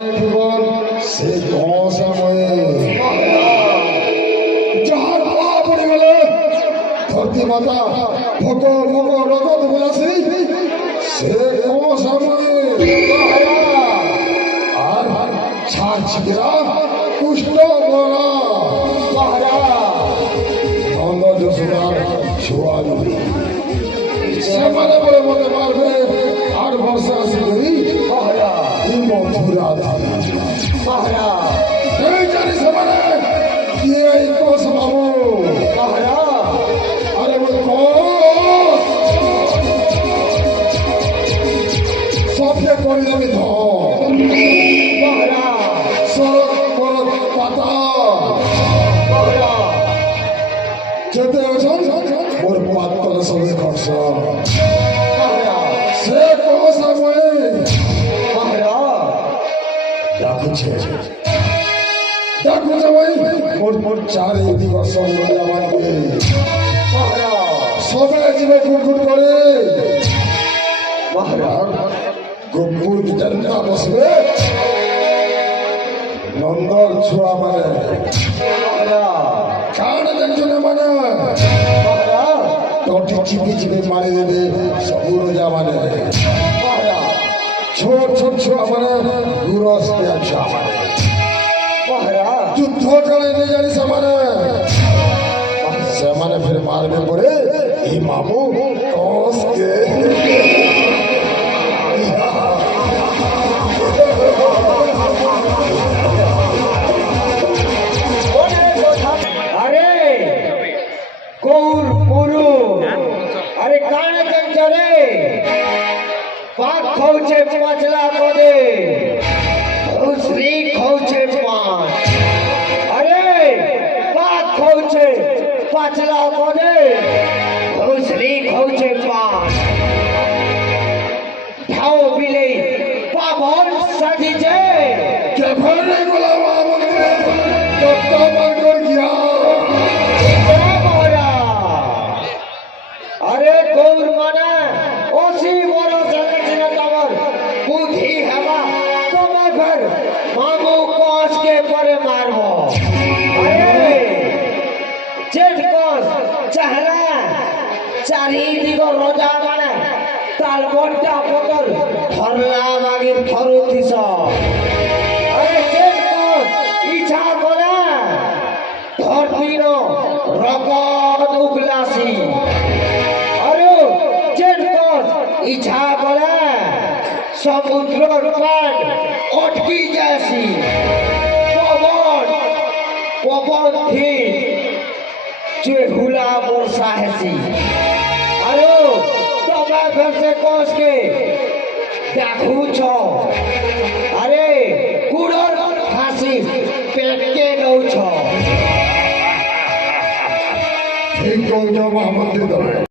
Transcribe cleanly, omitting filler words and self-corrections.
से कौन सा जहाँ धरा पड़ गए धरती माता भोको भोको रगत बोलासी से कौन सा আর ছাছিরা কুষ্ঠ মরা পাহারা নন্দ যশোদার ছোয়ালু ସେମାନେ বলে মতে পারবে 8 বর্ষ আসি করি পাহারা এই মথুরা পাহারা এই জানি ସେମାନେ କିଏ এই কোষ বাবু পাহারা আরে বল সবকে করে দেবে ধ পাহারা সরক পরক পাতা পাহারা যেতে আছেন ওর পাতলা সবে খরচ পাহারা সে কোষ সময় পাহারা ডাকুছে ডাকুছে ভাই মোর চারিদিক সঙ্গে আমাকে পাহারা সবে জীবে গুড়গুড় করে পাহারা গম্বুর জাননা বসবে নন্দর ছোয়া মানে কারণ দেখছনে মানে টটি চিপি চিপি মারি দেবে সবু রোজা মানে ছোট ছোট ছোয়া মানে গুরস ব্যবসা মানে যুদ্ধ কালে নিয়ে জানি সেমানে ফের মারবে পরে এই মামু কসকে গৌর পুরু আরে কানে কঞ্চরে পাক খৌছে পাঁচলা পদে শ্রী খৌছে পাঁচ আরে পাক খৌছে পাঁচলা পদে শ্রী খৌছে পাঁচ ঢাও বিলে পাবন সাজিছে কে ভরে গোলাম আমাকে কত মাগর গিয়া अरे गौर माना ओसी बड़ो संगठन तमर बुद्धि हवा तुम्हें घर मामू कोस के परे मारबो अरे जेठ कोस चहला चारी दिगो रोजा माने तालबोटा पकल धरला मागिर थरु दिस अरे जेठ कोस इच्छा करे धरतीनो रगत उगलासी ইচ্ছা বলে সমুদ্রের পাট অটকি যাসি পবন যে হুলা বর্ষা হেসি আরে তবে ফেরছে কোসকে দেখুছ আরে কুড়র হাসি পেটকে নৌছ ঠিক কৌছ আমাদের